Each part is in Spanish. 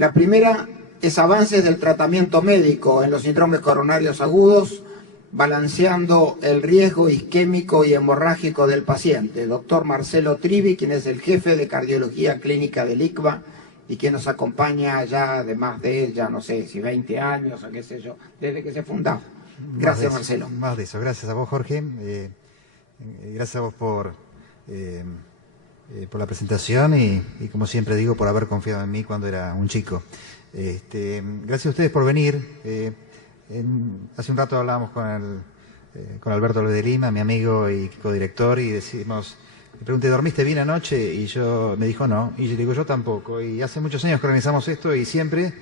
La primera es avances del tratamiento médico en los síndromes coronarios agudos, balanceando el riesgo isquémico y hemorrágico del paciente. Doctor Marcelo Trivi, quien es el jefe de cardiología clínica del ICVA y quien nos acompaña ya, además de, ya no sé si 20 años o qué sé yo, desde que se fundó. Gracias, Marcelo. Más de eso. Gracias a vos, Jorge. Gracias a vos por la presentación y, como siempre digo, por haber confiado en mí cuando era un chico. Gracias a ustedes por venir. Hace un rato hablábamos con Alberto López de Lima, mi amigo y codirector, y le pregunté, ¿dormiste bien anoche? Y me dijo no, y yo le digo, yo tampoco. Y hace muchos años que organizamos esto y siempre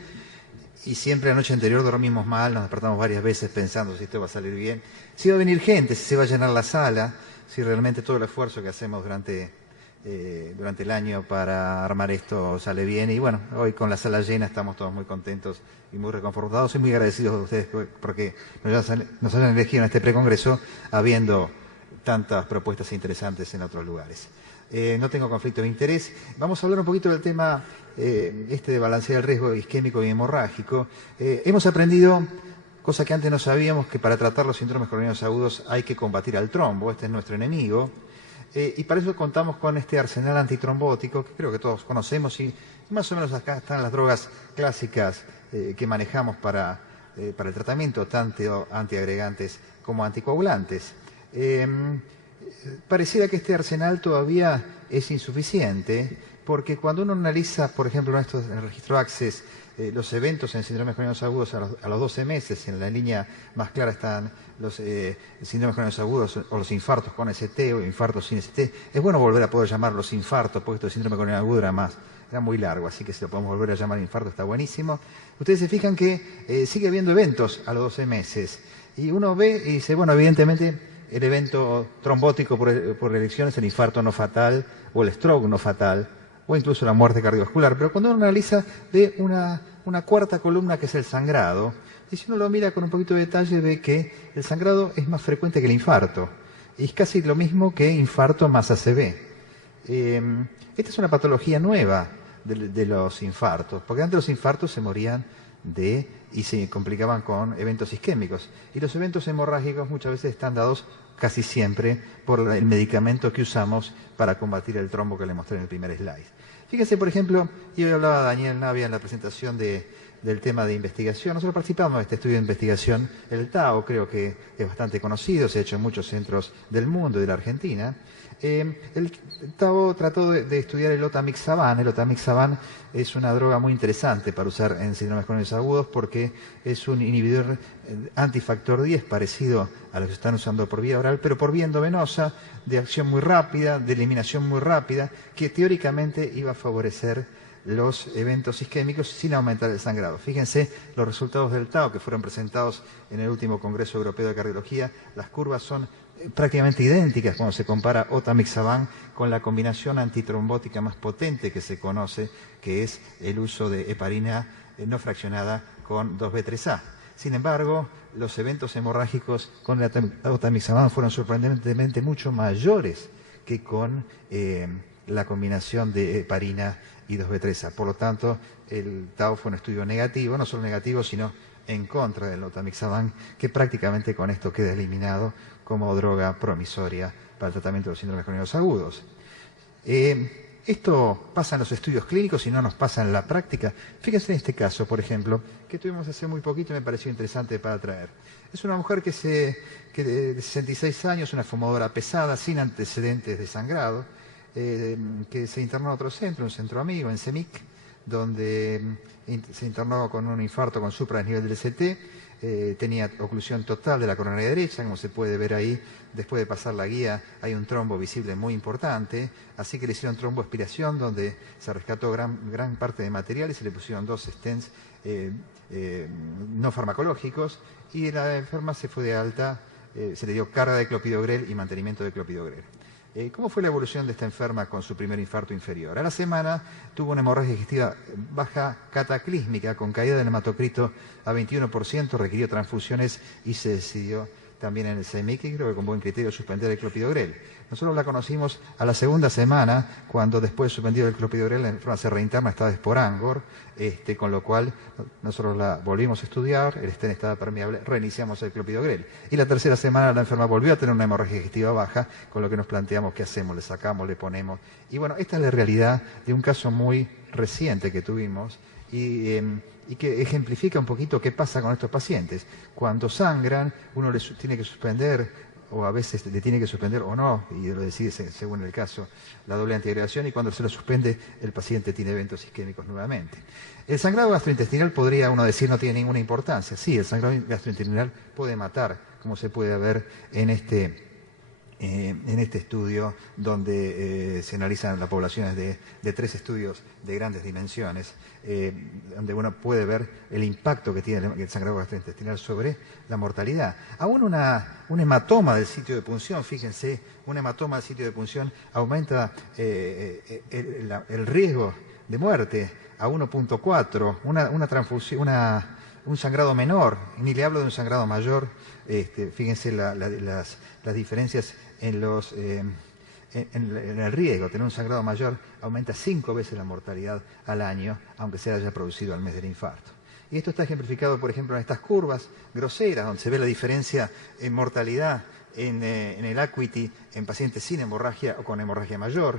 la noche anterior dormimos mal, nos despertamos varias veces pensando si esto va a salir bien, si va a venir gente, si se va a llenar la sala, si realmente todo el esfuerzo que hacemos durante el año para armar esto sale bien. Y bueno, hoy con la sala llena estamos todos muy contentos y muy reconfortados y muy agradecidos a ustedes porque nos hayan elegido en este precongreso habiendo tantas propuestas interesantes en otros lugares. No tengo conflicto de interés. Vamos a hablar un poquito del tema de balancear el riesgo isquémico y hemorrágico. Hemos aprendido, cosa que antes no sabíamos, que para tratar los síndromes coronarios agudos hay que combatir al trombo, este es nuestro enemigo. Y para eso contamos con este arsenal antitrombótico que creo que todos conocemos y más o menos acá están las drogas clásicas que manejamos para el tratamiento, tanto antiagregantes como anticoagulantes. Pareciera que este arsenal todavía es insuficiente porque cuando uno analiza, por ejemplo, en el registro ACCESS, los eventos en síndromes coronarios agudos a los 12 meses, en la línea más clara están los síndromes coronarios agudos o los infartos con ST o infartos sin ST. Es bueno volver a poder llamarlos infartos, porque el síndrome coronario agudo era muy largo, así que si lo podemos volver a llamar infarto está buenísimo. Ustedes se fijan que sigue habiendo eventos a los 12 meses y uno ve y dice, bueno, evidentemente el evento trombótico por elección es el infarto no fatal o el stroke no fatal, o incluso la muerte cardiovascular. Pero cuando uno analiza, ve una cuarta columna que es el sangrado, y si uno lo mira con un poquito de detalle, ve que el sangrado es más frecuente que el infarto, y es casi lo mismo que infarto más ACV. Esta es una patología nueva de los infartos, porque antes los infartos se morían y se complicaban con eventos isquémicos, y los eventos hemorrágicos muchas veces están dados casi siempre por el medicamento que usamos para combatir el trombo que le mostré en el primer slide. Fíjense, por ejemplo, y hoy hablaba Daniel Navia en la presentación del tema de investigación. Nosotros participamos de este estudio de investigación, el TAO, creo que es bastante conocido, se ha hecho en muchos centros del mundo y de la Argentina. El TAO trató de estudiar el otamixaban. El otamixaban es una droga muy interesante para usar en síndromes coronarios agudos porque es un inhibidor antifactor 10 parecido a lo que se están usando por vía oral, pero por vía endovenosa, de acción muy rápida, de eliminación muy rápida, que teóricamente iba a favorecer los eventos isquémicos sin aumentar el sangrado. Fíjense los resultados del TAO que fueron presentados en el último Congreso Europeo de Cardiología. Las curvas son prácticamente idénticas cuando se compara otamixaban con la combinación antitrombótica más potente que se conoce, que es el uso de heparina no fraccionada con 2B3A. Sin embargo, los eventos hemorrágicos con el otamixaban fueron sorprendentemente mucho mayores que con la combinación de heparina y 2B3A. Por lo tanto, el TAO fue un estudio negativo, no solo negativo, sino en contra del otamixaban, que prácticamente con esto queda eliminado como droga promisoria para el tratamiento de los síndromes coronarios agudos. Esto pasa en los estudios clínicos y no nos pasa en la práctica. Fíjense en este caso, por ejemplo, que tuvimos hace muy poquito y me pareció interesante para traer. Es una mujer que de 66 años, una fumadora pesada, sin antecedentes de sangrado, que se internó en otro centro, un centro amigo, en CEMIC, donde se internó con un infarto con supradesnivel del ST, tenía oclusión total de la coronaria derecha, como se puede ver ahí, después de pasar la guía hay un trombo visible muy importante, así que le hicieron tromboaspiración donde se rescató gran parte de material y se le pusieron 2 stents no farmacológicos y la enferma se fue de alta, se le dio carga de clopidogrel y mantenimiento de clopidogrel. ¿Cómo fue la evolución de esta enferma con su primer infarto inferior? A la semana tuvo una hemorragia digestiva baja cataclísmica con caída del hematocrito a 21%, requirió transfusiones y se decidió también en el CEMIC y creo que con buen criterio suspender el clopidogrel. Nosotros la conocimos a la segunda semana, cuando después de suspendido el clopidogrel la enferma se reinterna esta vez por Angor, con lo cual nosotros la volvimos a estudiar, el stent estaba permeable, reiniciamos el clopidogrel. Y la tercera semana la enferma volvió a tener una hemorragia digestiva baja, con lo que nos planteamos qué hacemos, le sacamos, le ponemos. Y bueno, esta es la realidad de un caso muy reciente que tuvimos y que ejemplifica un poquito qué pasa con estos pacientes. Cuando sangran, uno les tiene que suspender, o a veces le tiene que suspender o no, y lo decide según el caso, la doble antiagregación, y cuando se lo suspende, el paciente tiene eventos isquémicos nuevamente. El sangrado gastrointestinal podría uno decir no tiene ninguna importancia. Sí, el sangrado gastrointestinal puede matar, como se puede ver en este estudio donde se analizan las poblaciones de 3 estudios de grandes dimensiones, donde uno puede ver el impacto que tiene el sangrado gastrointestinal sobre la mortalidad. Aún un hematoma del sitio de punción, fíjense, un hematoma del sitio de punción aumenta el riesgo de muerte a 1.4, una transfusión, un sangrado menor, ni le hablo de un sangrado mayor. Fíjense las diferencias en el riesgo. Tener un sangrado mayor aumenta 5 veces la mortalidad al año, aunque se haya producido al mes del infarto. Y esto está ejemplificado, por ejemplo, en estas curvas groseras, donde se ve la diferencia en mortalidad en el acuity en pacientes sin hemorragia o con hemorragia mayor.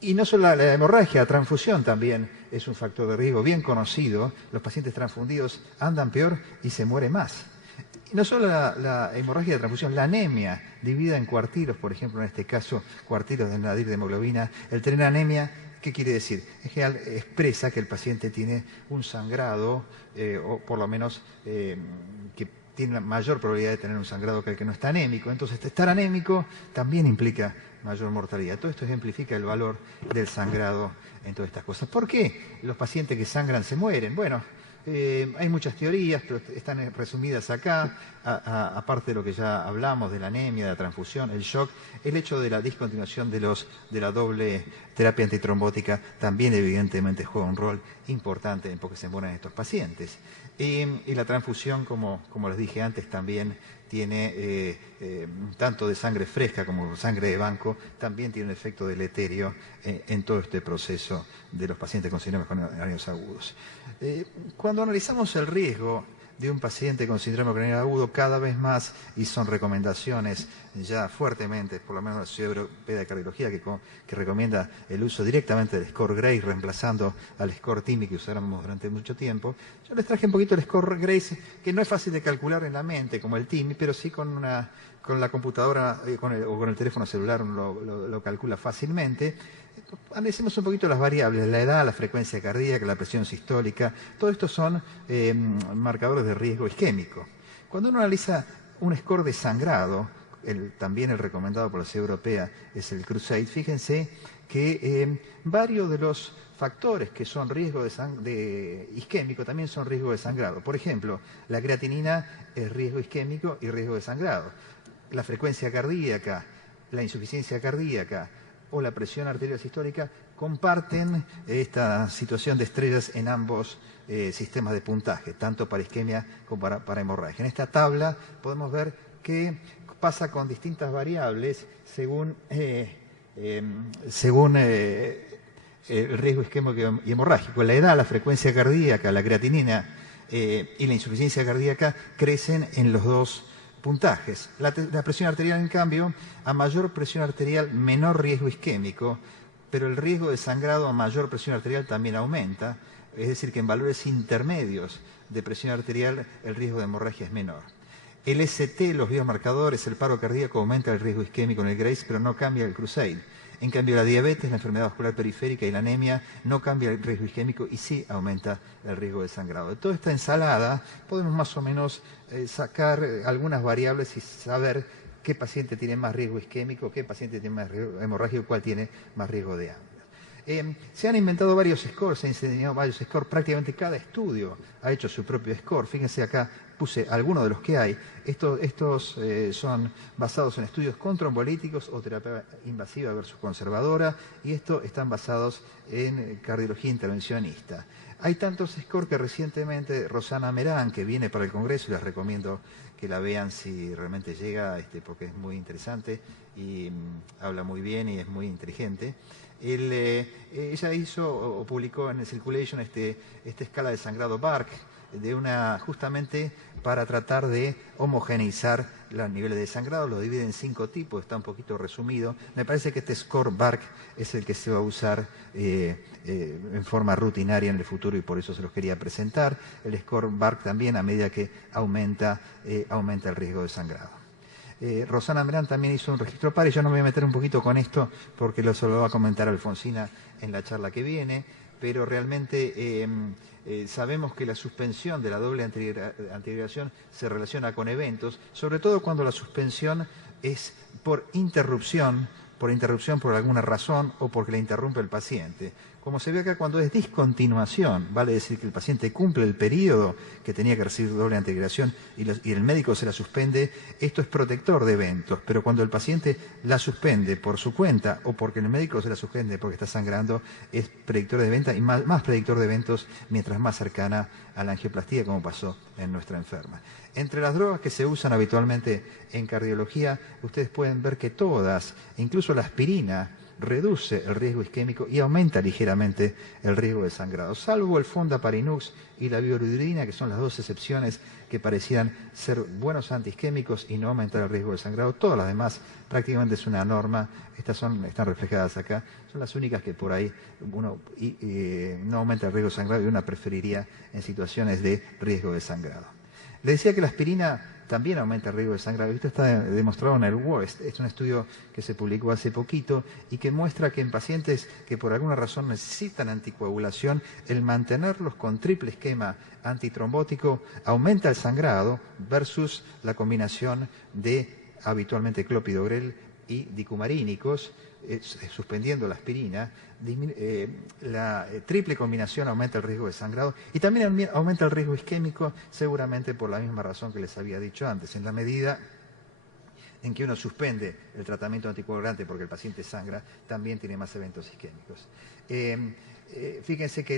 Y no solo la hemorragia, la transfusión también es un factor de riesgo bien conocido. Los pacientes transfundidos andan peor y se muere más. Y no solo la hemorragia de transfusión, la anemia dividida en cuartilos, por ejemplo, en este caso, cuartilos de nadir de hemoglobina. El tener anemia, ¿qué quiere decir? En general expresa que el paciente tiene un sangrado, o por lo menos que tiene la mayor probabilidad de tener un sangrado que el que no está anémico. Entonces, estar anémico también implica mayor mortalidad. Todo esto ejemplifica el valor del sangrado en todas estas cosas. ¿Por qué los pacientes que sangran se mueren? Bueno, hay muchas teorías, pero están resumidas acá, aparte de lo que ya hablamos, de la anemia, de la transfusión, el shock, el hecho de la discontinuación de la doble terapia antitrombótica también evidentemente juega un rol importante en por qué se mueren estos pacientes. Y la transfusión, como les dije antes, también tiene, tanto de sangre fresca como sangre de banco, también tiene un efecto deleterio en todo este proceso de los pacientes con síndromes coronarios agudos. Cuando analizamos el riesgo de un paciente con síndrome coronario agudo, cada vez más, y son recomendaciones ya fuertemente, por lo menos la Sociedad Europea de Cardiología, que recomienda el uso directamente del score Grace, reemplazando al score TIMI que usáramos durante mucho tiempo. Yo les traje un poquito el score Grace, que no es fácil de calcular en la mente como el TIMI, pero sí con la computadora o con el teléfono celular uno lo calcula fácilmente. Analicemos un poquito las variables, la edad, la frecuencia cardíaca, la presión sistólica. Todo esto son marcadores de riesgo isquémico. Cuando uno analiza un score de sangrado, también el recomendado por la Sociedad Europea es el Crusade, fíjense que varios de los factores que son riesgo de isquémico también son riesgo de sangrado. Por ejemplo, la creatinina es riesgo isquémico y riesgo de sangrado. La frecuencia cardíaca, la insuficiencia cardíaca o la presión arterial sistólica comparten esta situación de estrellas en ambos sistemas de puntaje, tanto para isquemia como para hemorragia. En esta tabla podemos ver qué pasa con distintas variables según el riesgo isquémico y hemorrágico. La edad, la frecuencia cardíaca, la creatinina y la insuficiencia cardíaca crecen en los dos puntajes. La presión arterial, en cambio, a mayor presión arterial, menor riesgo isquémico, pero el riesgo de sangrado a mayor presión arterial también aumenta, es decir, que en valores intermedios de presión arterial el riesgo de hemorragia es menor. El ST, los biomarcadores, el paro cardíaco aumenta el riesgo isquémico en el Grace, pero no cambia el Crusade. En cambio, la diabetes, la enfermedad vascular periférica y la anemia no cambia el riesgo isquémico y sí aumenta el riesgo de sangrado. De toda esta ensalada podemos más o menos sacar algunas variables y saber qué paciente tiene más riesgo isquémico, qué paciente tiene más riesgo hemorrágico, cuál tiene más riesgo de ambos. Se han inventado varios scores, se han diseñado varios scores, prácticamente cada estudio ha hecho su propio score. Fíjense acá puse algunos de los que hay. Estos son basados en estudios con trombolíticos o terapia invasiva versus conservadora, y estos están basados en cardiología intervencionista. Hay tantos scores que recientemente Rosana Merán, que viene para el Congreso, y les recomiendo que la vean si realmente llega, porque es muy interesante y habla muy bien y es muy inteligente. Ella hizo o publicó en el Circulation esta escala de sangrado BARC, justamente para tratar de homogeneizar los niveles de sangrado. Lo divide en 5 tipos, está un poquito resumido. Me parece que este score BARC es el que se va a usar en forma rutinaria en el futuro, y por eso se los quería presentar. El score BARC también, a medida que aumenta el riesgo de sangrado. Rosana Merán también hizo un registro par, y yo no me voy a meter un poquito con esto porque se lo va a comentar Alfonsina en la charla que viene, pero realmente sabemos que la suspensión de la doble antiagregación se relaciona con eventos, sobre todo cuando la suspensión es por interrupción por alguna razón o porque la interrumpe el paciente. Como se ve acá, cuando es discontinuación, vale decir que el paciente cumple el periodo que tenía que recibir doble antiagregación y el médico se la suspende, esto es protector de eventos. Pero cuando el paciente la suspende por su cuenta o porque el médico se la suspende porque está sangrando, es predictor de eventos, y más predictor de eventos mientras más cercana a la angioplastía, como pasó en nuestra enferma. Entre las drogas que se usan habitualmente en cardiología, ustedes pueden ver que todas, incluso la aspirina, reduce el riesgo isquémico y aumenta ligeramente el riesgo de sangrado, salvo el fondaparinux y la bioluridina, que son las dos excepciones que parecían ser buenos antiisquémicos y no aumentar el riesgo de sangrado. Todas las demás prácticamente es una norma. Están reflejadas acá. Son las únicas que por ahí no aumenta el riesgo de sangrado y una preferiría en situaciones de riesgo de sangrado. Le decía que la aspirina también aumenta el riesgo de sangrado. Esto está demostrado en el WORST. Es un estudio que se publicó hace poquito y que muestra que en pacientes que por alguna razón necesitan anticoagulación, el mantenerlos con triple esquema antitrombótico aumenta el sangrado versus la combinación de habitualmente clopidogrel y dicumarínicos, suspendiendo la aspirina. La triple combinación aumenta el riesgo de sangrado y también aumenta el riesgo isquémico, seguramente por la misma razón que les había dicho antes, en la medida en que uno suspende el tratamiento anticoagulante porque el paciente sangra, también tiene más eventos isquémicos. Fíjense que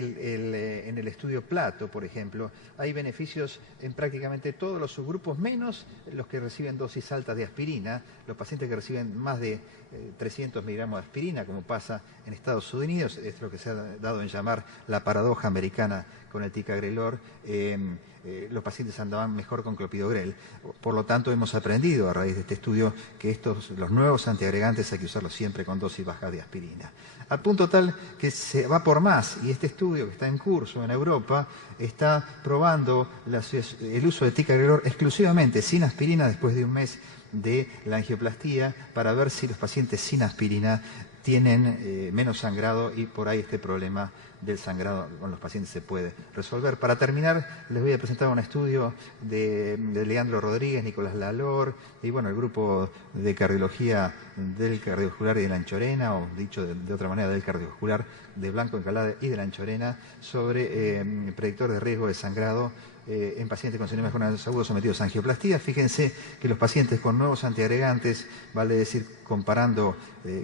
en el estudio Plato, por ejemplo, hay beneficios en prácticamente todos los subgrupos, menos los que reciben dosis altas de aspirina. Los pacientes que reciben más de 300 miligramos de aspirina, como pasa en Estados Unidos, es lo que se ha dado en llamar la paradoja americana con el ticagrelor. Los pacientes andaban mejor con clopidogrel. Por lo tanto, hemos aprendido a raíz de este estudio que los nuevos antiagregantes hay que usarlos siempre con dosis bajas de aspirina. Al punto tal que se va por más, y este estudio que está en curso en Europa está probando el uso de ticagrelor exclusivamente sin aspirina después de un mes de la angioplastía, para ver si los pacientes sin aspirina tienen menos sangrado, y por ahí este problema del sangrado con los pacientes se puede resolver. Para terminar, les voy a presentar un estudio de Leandro Rodríguez, Nicolás Lalor y el grupo de cardiología del cardiovascular y de la Anchorena, o dicho de otra manera, del cardiovascular de Blanco Encalada y de la Anchorena, sobre predictor de riesgo de sangrado en pacientes con síndrome coronarios agudos sometidos a angioplastía. Fíjense que los pacientes con nuevos antiagregantes, vale decir, comparando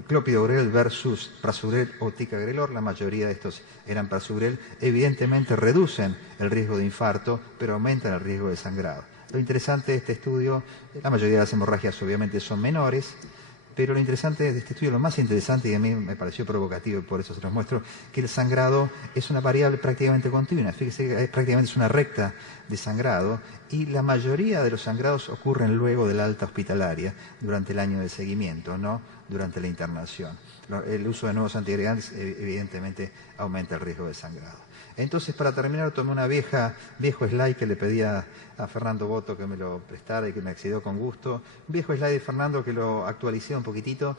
clopidogrel versus prasugrel o ticagrelor, la mayoría de estos eran prasugrel, evidentemente reducen el riesgo de infarto, pero aumentan el riesgo de sangrado. Lo interesante de este estudio, la mayoría de las hemorragias obviamente son menores, pero lo interesante de este estudio, lo más interesante, y a mí me pareció provocativo y por eso se los muestro, que el sangrado es una variable prácticamente continua. Fíjese que prácticamente es una recta de sangrado, y la mayoría de los sangrados ocurren luego de la alta hospitalaria, durante el año de seguimiento, no durante la internación. El uso de nuevos antiagregantes evidentemente aumenta el riesgo de sangrado. Entonces, para terminar, tomé un viejo slide que le pedía a Fernando Boto que me lo prestara y que me accedió con gusto. Un viejo slide de Fernando que lo actualicé un poquitito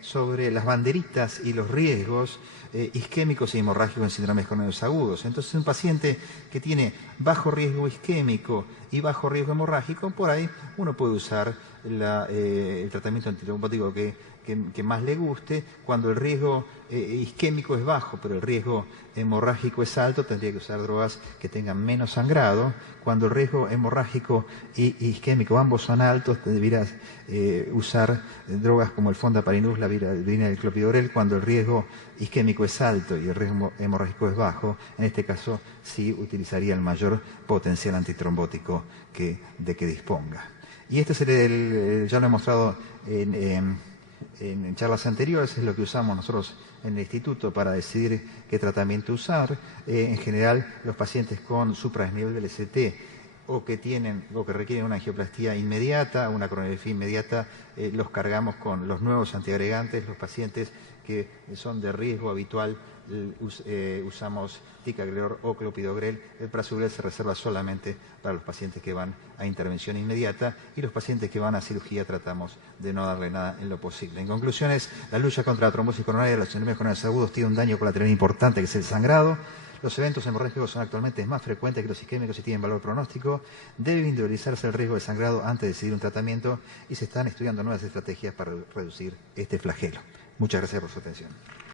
sobre las banderitas y los riesgos isquémicos e hemorrágicos en síndromes coronarios agudos. Entonces, un paciente que tiene bajo riesgo isquémico y bajo riesgo hemorrágico, por ahí uno puede usar el tratamiento antitrombótico que más le guste. Cuando el riesgo isquémico es bajo, pero el riesgo hemorrágico es alto, tendría que usar drogas que tengan menos sangrado. Cuando el riesgo hemorrágico y isquémico ambos son altos, deberías usar drogas como el fondaparinux, la virina del clopidogrel. Cuando el riesgo isquémico es alto y el riesgo hemorrágico es bajo, en este caso sí utilizaría el mayor potencial antitrombótico de que disponga. Y este es ya lo he mostrado en charlas anteriores, es lo que usamos nosotros en el instituto para decidir qué tratamiento usar. En general, los pacientes con supradesnivel del ST o que requieren una angioplastía inmediata, una coronariografía inmediata, los cargamos con los nuevos antiagregantes. Los pacientes que son de riesgo habitual usamos ticagrelor o clopidogrel. El prasugrel se reserva solamente para los pacientes que van a intervención inmediata, y los pacientes que van a cirugía tratamos de no darle nada en lo posible. En conclusiones, la lucha contra la trombosis coronaria de los síndromes coronarios agudos tiene un daño colateral importante, que es el sangrado. Los eventos hemorrágicos son actualmente más frecuentes que los isquémicos y tienen valor pronóstico. Debe individualizarse el riesgo de sangrado antes de decidir un tratamiento, y se están estudiando nuevas estrategias para reducir este flagelo. Muchas gracias por su atención.